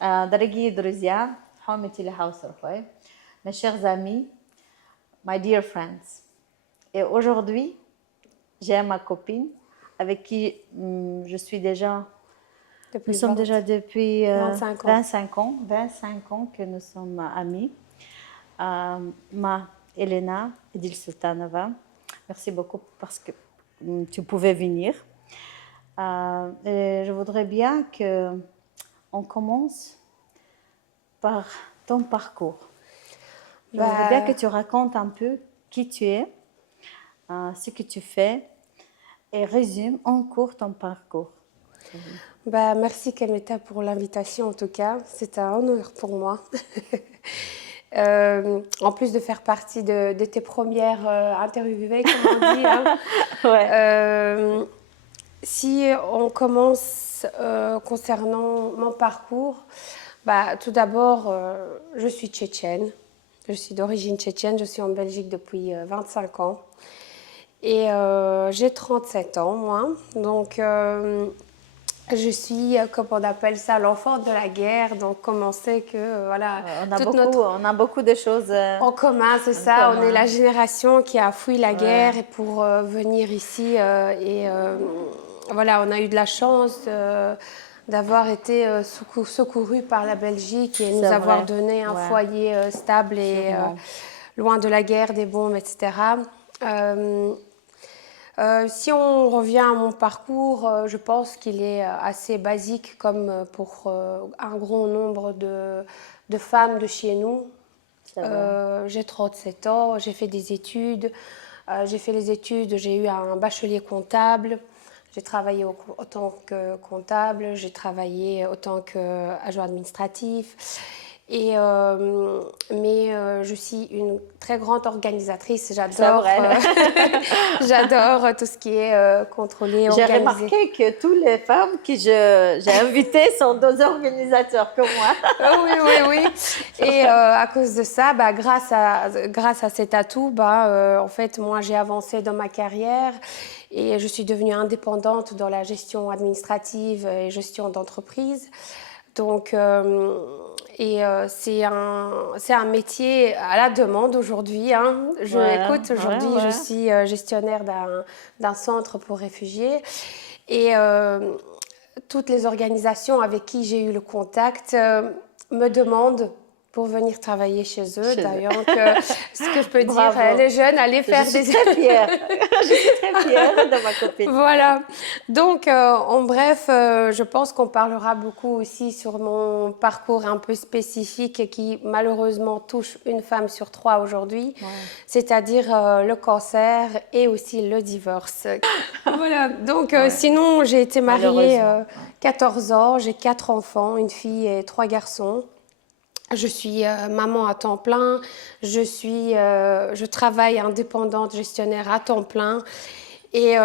Дорогие друзья, mes chers amis, my dear friends. Et aujourd'hui, j'ai ma copine avec qui je suis déjà, Depuis nous sommes 20, déjà depuis 25 ans. 25 ans que nous sommes amis. Ma Elena Edil Sultanova, merci beaucoup parce que tu pouvais venir. Et je voudrais bien qu'on commence par ton parcours. Je voudrais bien que tu racontes un peu qui tu es, ce que tu fais et résume en cours ton parcours. Merci Kameta pour l'invitation en tout cas. C'est un honneur pour moi. En plus de faire partie de tes premières interviewées, comme on dit. Hein. Ouais. Si on commence concernant mon parcours, tout d'abord, je suis tchétchène. Je suis d'origine tchétchène, je suis en Belgique depuis 25 ans. Et j'ai 37 ans, moi. Donc, je suis, comme on appelle ça, l'enfant de la guerre. Donc, comme on sait que, voilà... On a beaucoup de choses en commun, c'est ça. On est la génération qui a fui la guerre pour venir ici. Voilà, on a eu de la chance d'avoir été secourus par la Belgique et nous avoir donné un foyer stable et loin de la guerre, des bombes, etc. Si on revient à mon parcours, je pense qu'il est assez basique comme pour un grand nombre de femmes de chez nous. J'ai 37 ans, j'ai fait des études. J'ai eu un bachelier comptable. J'ai travaillé en tant que comptable, j'ai travaillé en tant qu'agent administratif. Mais je suis une très grande organisatrice. J'adore j'adore tout ce qui est contrôlé, organisé. J'ai remarqué que toutes les femmes que j'ai invitées sont deux organisateurs comme moi. Oui. Et à cause de ça, grâce à cet atout, en fait, moi, j'ai avancé dans ma carrière et je suis devenue indépendante dans la gestion administrative et gestion d'entreprise. Donc, c'est un métier à la demande aujourd'hui. Hein. Aujourd'hui, je suis gestionnaire d'un centre pour réfugiés. Et toutes les organisations avec qui j'ai eu le contact me demandent pour venir travailler chez eux. D'ailleurs, ce que je peux dire, les jeunes, allez faire des... Je suis très fière. Je suis très fière de ma copine. Voilà. Donc, en bref, je pense qu'on parlera beaucoup aussi sur mon parcours un peu spécifique qui, malheureusement, touche une femme sur 3 aujourd'hui, c'est-à-dire le cancer et aussi le divorce. Voilà. Donc, sinon, j'ai été mariée 14 ans, j'ai 4 enfants, une fille et 3 garçons. Je suis maman à temps plein, je travaille indépendante gestionnaire à temps plein et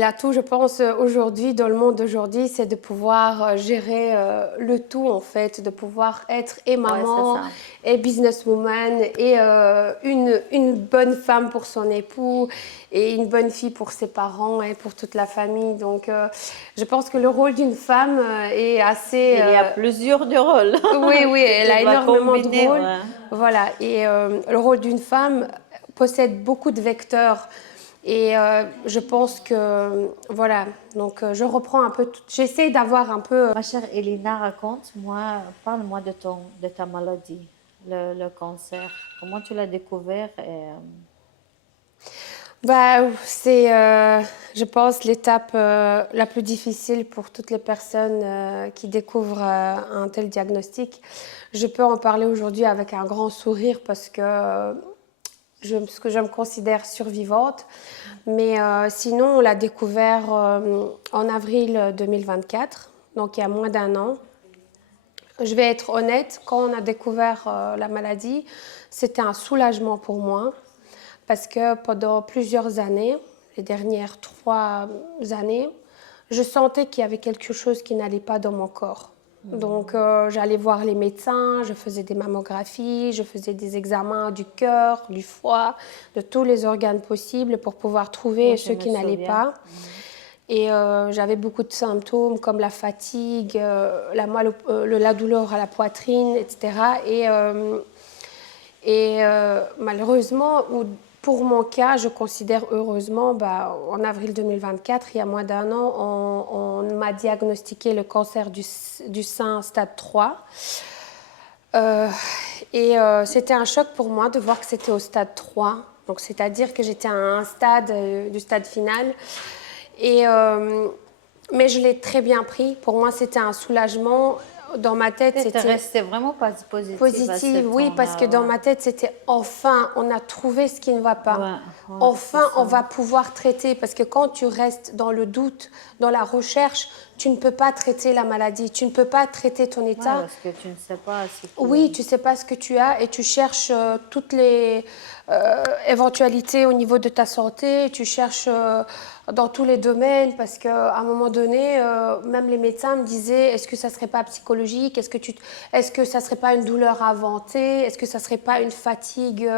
l'atout, je pense, aujourd'hui, dans le monde d'aujourd'hui, c'est de pouvoir gérer le tout, en fait, de pouvoir être et maman, et businesswoman, et une bonne femme pour son époux, et une bonne fille pour ses parents et pour toute la famille. Donc, je pense que le rôle d'une femme est assez... Il y a plusieurs de rôles. Oui, elle a énormément de rôles. Voilà, et le rôle d'une femme possède beaucoup de vecteurs. Et je pense que, voilà, donc je reprends un peu, j'essaie d'avoir un peu... Ma chère Elina, parle-moi de ta maladie, le cancer. Comment tu l'as découvert C'est, je pense, l'étape la plus difficile pour toutes les personnes qui découvrent un tel diagnostic. Je peux en parler aujourd'hui avec un grand sourire parce que je me considère survivante. Mais sinon, on l'a découvert en avril 2024, donc il y a moins d'1 an. Je vais être honnête, quand on a découvert la maladie, c'était un soulagement pour moi parce que pendant plusieurs années, les dernières 3 années, je sentais qu'il y avait quelque chose qui n'allait pas dans mon corps. Donc, j'allais voir les médecins, je faisais des mammographies, je faisais des examens du cœur, du foie, de tous les organes possibles pour pouvoir trouver ce qui n'allait pas. Et j'avais beaucoup de symptômes comme la fatigue, la douleur à la poitrine, etc. Malheureusement, ou pour mon cas, je considère heureusement, en avril 2024, il y a moins d'un an, on m'a diagnostiqué le cancer du sein stade 3. C'était un choc pour moi de voir que c'était au stade 3. Donc, c'est-à-dire que j'étais à un stade du stade final. Mais je l'ai très bien pris. Pour moi, c'était un soulagement. Dans ma tête, c'était resté vraiment pas positive. Positive, oui, parce que dans ma tête, c'était enfin, on a trouvé ce qui ne va pas. Enfin, on va pouvoir traiter. Parce que quand tu restes dans le doute, dans la recherche, tu ne peux pas traiter la maladie. Tu ne peux pas traiter ton état. Parce que tu ne sais pas ce Oui, tu ne sais pas ce que tu as et tu cherches toutes les éventualités au niveau de ta santé. Tu cherches dans tous les domaines parce qu'à un moment donné, même les médecins me disaient est-ce que ça ne serait pas psychologique, est-ce que ça ne serait pas une douleur inventée, est-ce que ça ne serait pas une fatigue,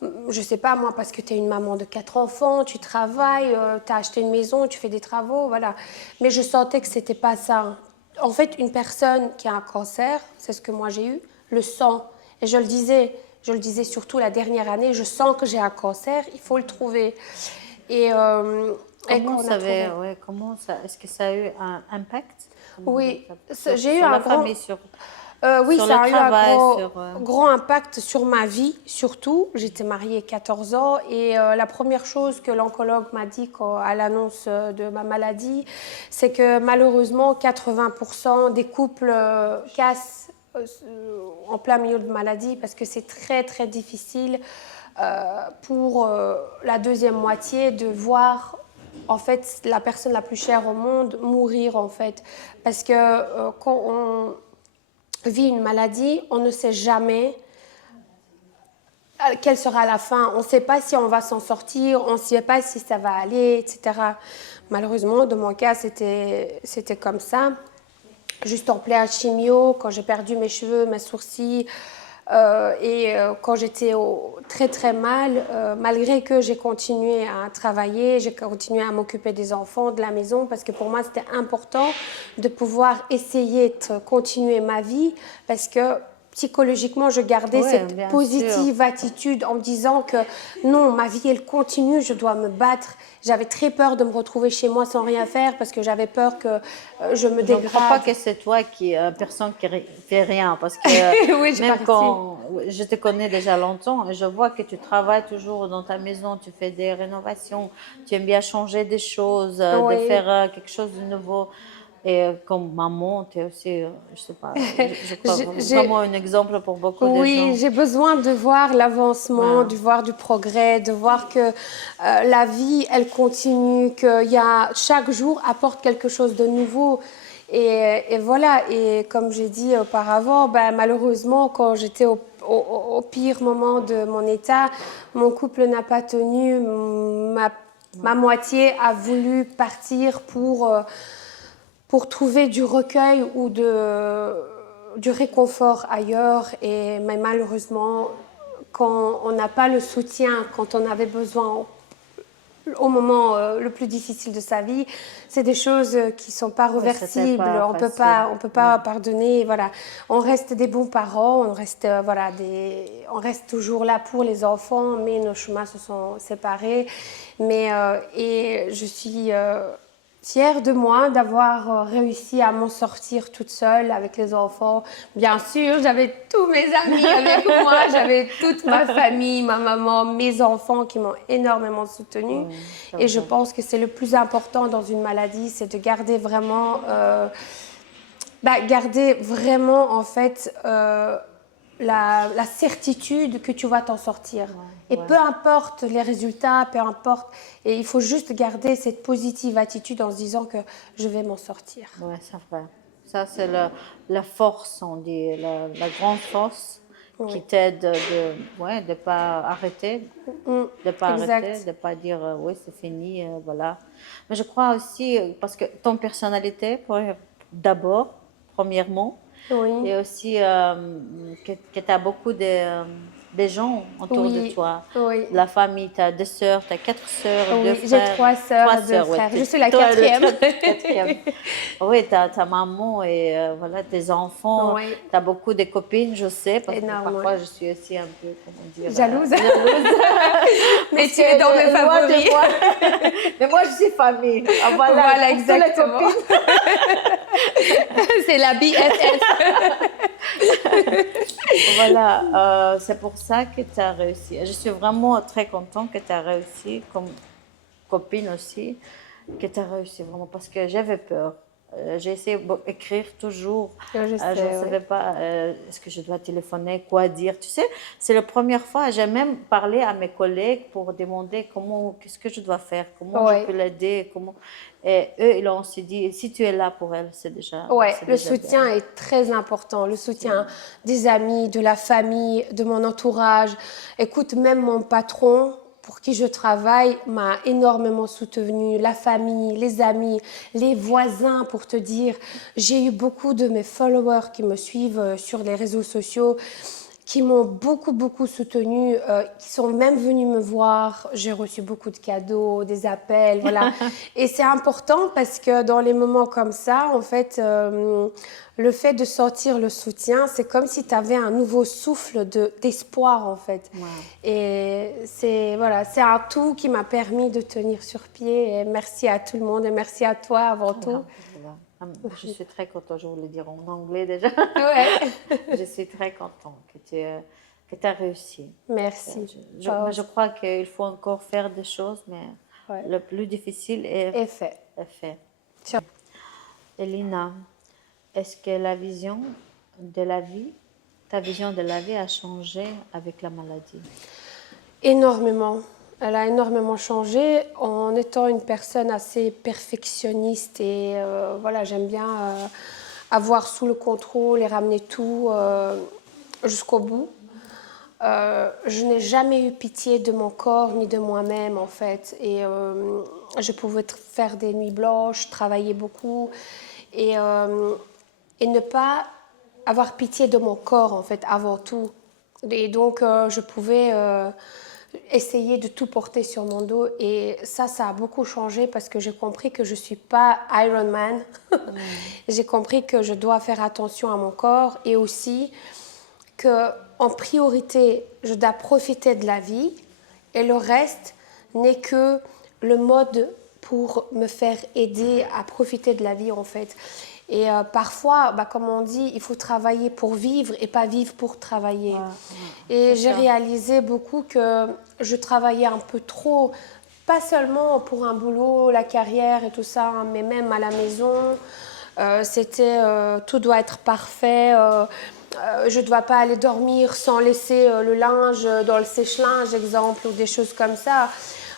je ne sais pas moi, parce que tu es une maman de 4 enfants, tu travailles, tu as acheté une maison, tu fais des travaux, voilà. Mais je sentais que ce n'était pas ça. En fait, une personne qui a un cancer, c'est ce que moi j'ai eu, le sent. Et je le disais surtout la dernière année, je sens que j'ai un cancer, il faut le trouver. Comment ça, est-ce que ça a eu un impact? Oui, j'ai eu un grand... oui, sur ça a le travail, eu un grand impact sur ma vie, surtout. J'étais mariée 14 ans et la première chose que l'oncologue m'a dit à l'annonce de ma maladie, c'est que malheureusement, 80% des couples cassent en plein milieu de maladie parce que c'est très, très difficile pour la deuxième moitié de voir en fait la personne la plus chère au monde mourir en fait. Parce que quand on vit une maladie, on ne sait jamais quelle sera la fin. On ne sait pas si on va s'en sortir, on ne sait pas si ça va aller, etc. Malheureusement, dans mon cas, c'était comme ça. Juste en plein chimio, quand j'ai perdu mes cheveux, mes sourcils, quand j'étais très très mal, malgré que j'ai continué à travailler, j'ai continué à m'occuper des enfants, de la maison, parce que pour moi c'était important de pouvoir essayer de continuer ma vie, parce que psychologiquement, je gardais cette positive attitude en me disant que non, ma vie, elle continue, je dois me battre. J'avais très peur de me retrouver chez moi sans rien faire parce que j'avais peur que je me dégrade. Je ne crois pas que c'est toi personne qui fait rien parce que oui, même quand je te connais déjà longtemps, je vois que tu travailles toujours dans ta maison, tu fais des rénovations, tu aimes bien changer des choses, de faire quelque chose de nouveau. Et comme maman, tu es aussi, je sais pas, je crois vraiment un exemple pour beaucoup de gens. Oui, j'ai besoin de voir l'avancement, de voir du progrès, de voir que la vie, elle continue, chaque jour apporte quelque chose de nouveau. Et voilà, et comme j'ai dit auparavant, malheureusement, quand j'étais au pire moment de mon état, mon couple n'a pas tenu, ma moitié a voulu partir pour trouver du recueil ou du réconfort ailleurs. Mais malheureusement, quand on n'a pas le soutien, quand on avait besoin au moment le plus difficile de sa vie, c'est des choses qui ne sont pas réversibles. On ne peut pas pardonner. Voilà. On reste des bons parents, on reste toujours là pour les enfants, mais nos chemins se sont séparés. Et je suis fière de moi d'avoir réussi à m'en sortir toute seule avec les enfants. Bien sûr, j'avais tous mes amis avec moi, j'avais toute ma famille, ma maman, mes enfants qui m'ont énormément soutenue. Et je pense que c'est le plus important dans une maladie, c'est de garder vraiment, en fait la certitude que tu vas t'en sortir. Et peu importe les résultats, peu importe, et il faut juste garder cette positive attitude en se disant que je vais m'en sortir. Oui, c'est vrai. Ça, c'est la force, on dit, la grande force qui t'aide de ne pas arrêter, de ne pas dire oui, c'est fini, voilà. Mais je crois aussi, parce que ton personnalité, premièrement, et aussi que tu as beaucoup des gens autour de Oui, toi. oui. La famille, tu as 2 sœurs, tu as 4 sœurs, Oui, 2 j'ai frères. 3 sœurs, 2 ouais, frères. Je suis la toi, quatrième. quatrième. Oui, tu as ta maman et voilà, tes enfants. Oui, Tu as beaucoup de copines, je sais, parce que énorme, parfois oui. je suis aussi un peu, comment dire, Jalouse. jalouse. Mais Parce tu es dans mes que loin de favoris. moi. Mais moi, je suis famille. Ah, voilà, Voilà, pour toutes les exactement. copines. C'est la BFF. Voilà, c'est pour ça que tu as réussi. Je suis vraiment très contente que tu as réussi, comme copine aussi, que tu as réussi vraiment, parce que j'avais peur. J'ai essayé d'écrire toujours. Je Je ne sais, oui. savais pas, est-ce que je dois téléphoner, quoi dire. Tu sais, c'est la première fois, j'ai même parlé à mes collègues pour demander qu'est-ce que je dois faire, comment je Oui. peux l'aider, comment. Et eux, ils ont aussi dit, si tu es là pour elle, Ouais, c'est le déjà soutien bien. est très important. Le soutien des amis, de la famille, de mon entourage. Écoute, même mon patron, pour qui je travaille, m'a énormément soutenue. La famille, les amis, les voisins, pour te dire. J'ai eu beaucoup de mes followers qui me suivent sur les réseaux sociaux, qui m'ont beaucoup, beaucoup soutenue, qui sont même venus me voir. J'ai reçu beaucoup de cadeaux, des appels, voilà. Et c'est important parce que dans les moments comme ça, en fait, le fait de sentir le soutien, c'est comme si tu avais un nouveau souffle d'espoir, en fait. Ouais. Et c'est voilà, c'est un tout qui m'a permis de tenir sur pied. Et merci à tout le monde et merci à toi avant tout. Alhamdulillah. Je suis très contente, je voulais dire en anglais déjà. Ouais. Je suis très contente que tu as réussi. Merci. Mais je crois qu'il faut encore faire des choses, mais Ouais. le plus difficile est Et fait. fait. Sur- Elina, est-ce que la vision de la vie, ta vision de la vie a changé avec la maladie? Énormément. Elle a énormément changé en étant une personne assez perfectionniste et voilà, j'aime bien avoir sous le contrôle et ramener tout jusqu'au bout. Je n'ai jamais eu pitié de mon corps ni de moi-même en fait et je pouvais faire des nuits blanches, travailler beaucoup et ne pas avoir pitié de mon corps en fait avant tout. Et donc je pouvais essayer de tout porter sur mon dos et ça a beaucoup changé parce que j'ai compris que je suis pas Iron Man. J'ai compris que je dois faire attention à mon corps et aussi que en priorité je dois profiter de la vie et le reste n'est que le mode pour me faire aider à profiter de la vie en fait. Et parfois, comme on dit, il faut travailler pour vivre et pas vivre pour travailler. Et j'ai réalisé beaucoup que je travaillais un peu trop, pas seulement pour un boulot, la carrière et tout ça, mais même à la maison. Tout doit être parfait. Je ne dois pas aller dormir sans laisser le linge dans le sèche-linge, exemple, ou des choses comme ça.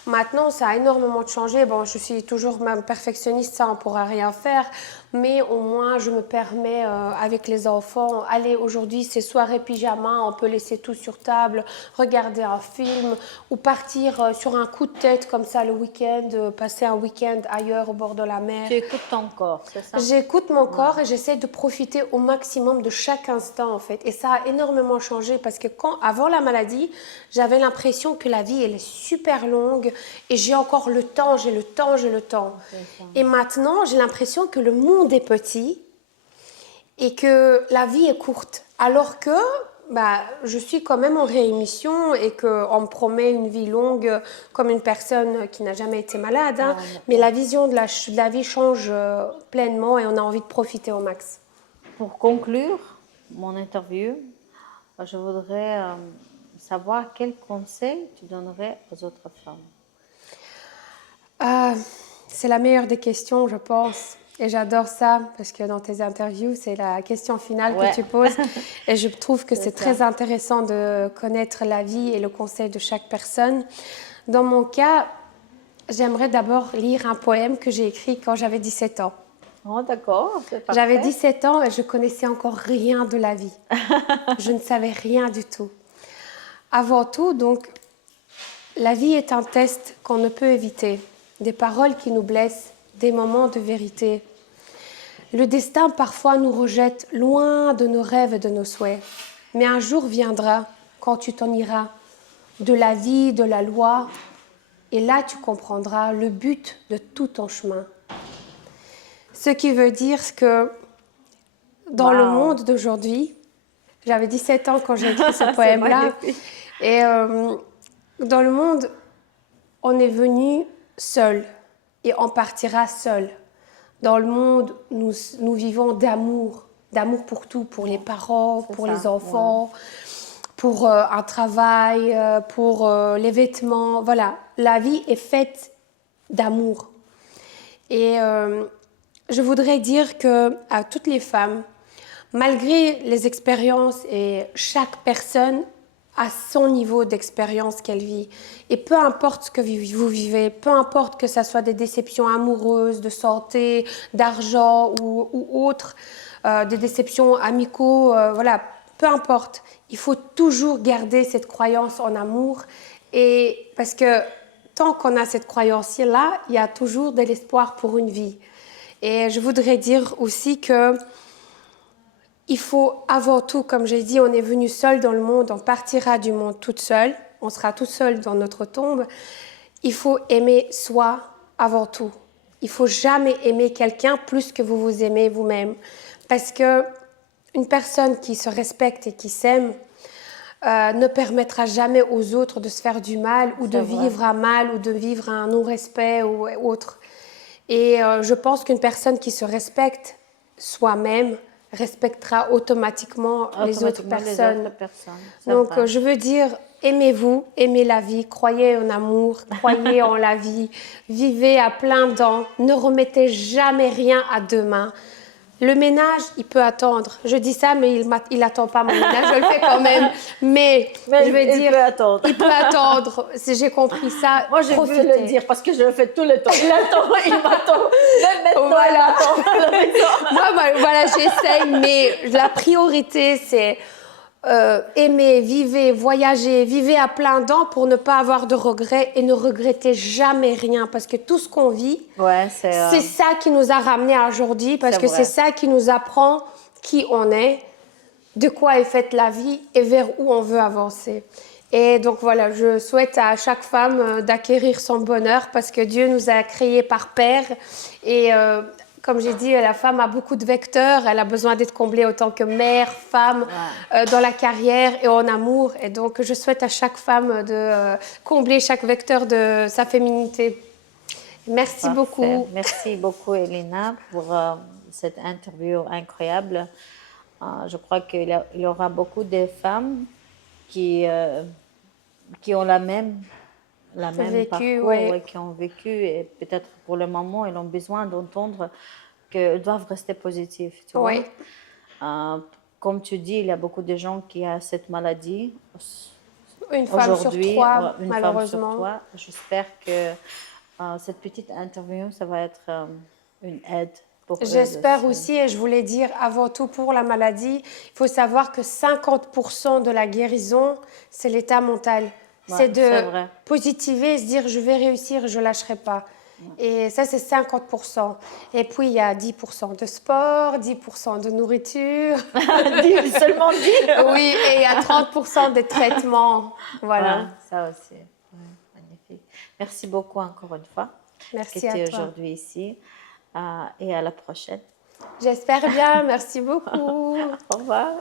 Maintenant, ça a énormément changé. Bon, je suis toujours même perfectionniste, ça, on ne pourra rien faire. Mais au moins, je me permets, avec les enfants, allez, aujourd'hui, c'est soirée pyjama, on peut laisser tout sur table, regarder un film ou partir sur un coup de tête comme ça le week-end, passer un week-end ailleurs au bord de la mer. Tu écoutes ton corps, c'est ça? J'écoute mon corps et j'essaie de profiter au maximum de chaque instant en fait. Et ça a énormément changé parce que avant la maladie, j'avais l'impression que la vie elle est super longue et j'ai encore le temps, j'ai le temps, j'ai le temps. Et maintenant, j'ai l'impression que le monde est petit et que la vie est courte. Alors que je suis quand même en réémission et qu'on me promet une vie longue comme une personne qui n'a jamais été malade. Hein. Mais la vision de la vie change pleinement et on a envie de profiter au max. Pour conclure mon interview, je voudrais savoir quel conseil tu donnerais aux autres femmes. C'est la meilleure des questions, je pense. Et j'adore ça parce que dans tes interviews, c'est la question finale que tu poses. Et je trouve que c'est très intéressant de connaître la vie et le conseil de chaque personne. Dans mon cas, j'aimerais d'abord lire un poème que j'ai écrit quand j'avais 17 ans. Oh, d'accord, c'est parfait. J'avais 17 ans et je connaissais encore rien de la vie. Je ne savais rien du tout. Avant tout, donc, la vie est un test qu'on ne peut éviter. Des paroles qui nous blessent, des moments de vérité. Le destin parfois nous rejette loin de nos rêves et de nos souhaits. Mais un jour viendra quand tu t'en iras de la vie, de la loi. Et là, tu comprendras le but de tout ton chemin. Ce qui veut dire que dans le monde d'aujourd'hui, j'avais 17 ans quand j'ai écrit ce poème-là, et dans le monde, on est venu seul et on partira seul. Dans le monde, nous vivons d'amour pour tout, pour les parents, pour les enfants, pour un travail, pour les vêtements. Voilà, la vie est faite d'amour. Et je voudrais dire à toutes les femmes, malgré les expériences, et chaque personne a son niveau d'expérience qu'elle vit. Et peu importe ce que vous vivez, peu importe que ce soit des déceptions amoureuses, de santé, d'argent ou autres, des déceptions amicaux, voilà, peu importe. Il faut toujours garder cette croyance en amour. Et parce que tant qu'on a cette croyance-là, il y a toujours de l'espoir pour une vie. Et je voudrais dire aussi que il faut avant tout, comme j'ai dit, on est venu seul dans le monde, on partira du monde toute seule, on sera tout seul dans notre tombe. Il faut aimer soi avant tout. Il faut jamais aimer quelqu'un plus que vous vous aimez vous-même. Parce que une personne qui se respecte et qui s'aime ne permettra jamais aux autres de se faire du mal ou de vivre un mal ou de vivre un non-respect ou autre. Et je pense qu'une personne qui se respecte soi-même respectera automatiquement les autres personnes. Donc, je veux dire, aimez-vous, aimez la vie, croyez en amour, croyez en la vie, vivez à plein dents, ne remettez jamais rien à demain. Le ménage, il peut attendre. Je dis ça, mais il n'attend pas mon ménage, je le fais quand même. Mais je veux dire, il peut attendre. J'ai compris ça. Moi, j'ai voulu le dire parce que je le fais tout le temps. Il attend, il m'attend. Même maintenant, voilà. il attend. Moi, voilà, j'essaye, mais la priorité, c'est aimer, vivez, voyager, vivez à plein dents pour ne pas avoir de regrets et ne regrettez jamais rien parce que tout ce qu'on vit, c'est ça qui nous a ramenés à aujourd'hui parce que c'est ça qui nous apprend qui on est, de quoi est faite la vie et vers où on veut avancer. Et donc voilà, je souhaite à chaque femme d'acquérir son bonheur parce que Dieu nous a créés par paire et comme j'ai dit, la femme a beaucoup de vecteurs, elle a besoin d'être comblée autant que mère, femme, dans la carrière et en amour. Et donc, je souhaite à chaque femme de combler chaque vecteur de sa féminité. Merci beaucoup. Merci beaucoup, Elina, pour cette interview incroyable. Je crois qu'il y aura beaucoup de femmes qui ont la même parcours, qui ont vécu et peut-être pour le moment, ils ont besoin d'entendre qu'ils doivent rester positifs. Tu vois? Comme tu dis, il y a beaucoup de gens qui ont cette maladie. Une femme sur trois, malheureusement. Femme sur trois. J'espère que cette petite interview, ça va être une aide. J'espère aussi, et je voulais dire avant tout pour la maladie, il faut savoir que 50% de la guérison, c'est l'état mental. C'est de positiver et se dire je vais réussir, je ne lâcherai pas. Et ça, c'est 50%. Et puis, il y a 10% de sport, 10% de nourriture. Seulement 10. Oui, et il y a 30% de traitements. Voilà. Ça aussi. Magnifique. Merci beaucoup encore une fois. Merci à toi. Aujourd'hui ici. Et à la prochaine. J'espère bien. Merci beaucoup. Au revoir.